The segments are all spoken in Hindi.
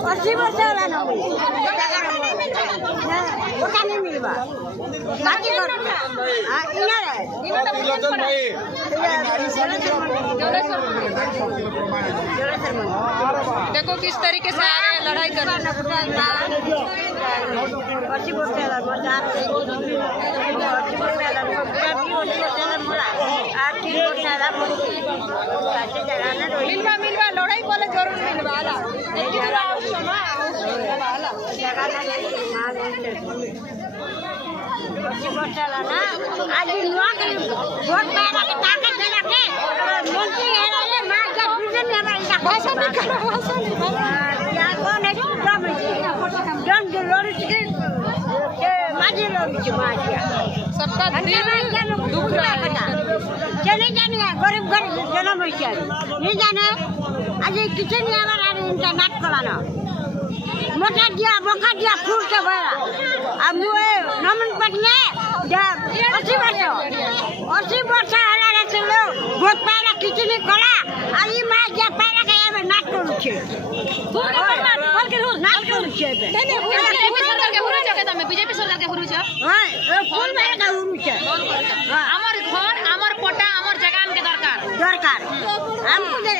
80 वर्ष होला न ওটা नहीं मिलबा बाकी कर देखो किस तरीके से आ रहे हैं लड़ाई कर मिलवा मिलवा लड़ाई बोले जरूर मिलवा आज वोट पाएगा के ताकत देला के मंत्री है रे मां के प्रेजेंट में हमारा भाषा नहीं करो या कौन है दम जो लड़ी के माजी लड़ी माजिया सबका दिल दुख रहा है चले जाने गरीब गरीब जन्म होइছে नहीं जाने आज किचन में हमारा इंटरनेट कराना मोटा दिया बका दिया फूल के भरा अब मुए नमन पटने 80 वर्ष हला रे चलो भोट पाला किचनी कला आई मां जे पाला के एबे नाट करू छे फूल के नाट करू छे बीजेपी सरकार के हुरु छके तमे बीजेपी सरकार के हुरु छ हां फूल मारे का हुरु छे हमर घर हमर पोटा हमर जगह के दरकार हमको दे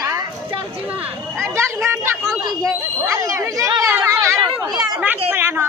10 घंटा कौन चीज है अरे बीजेपी नाट कराना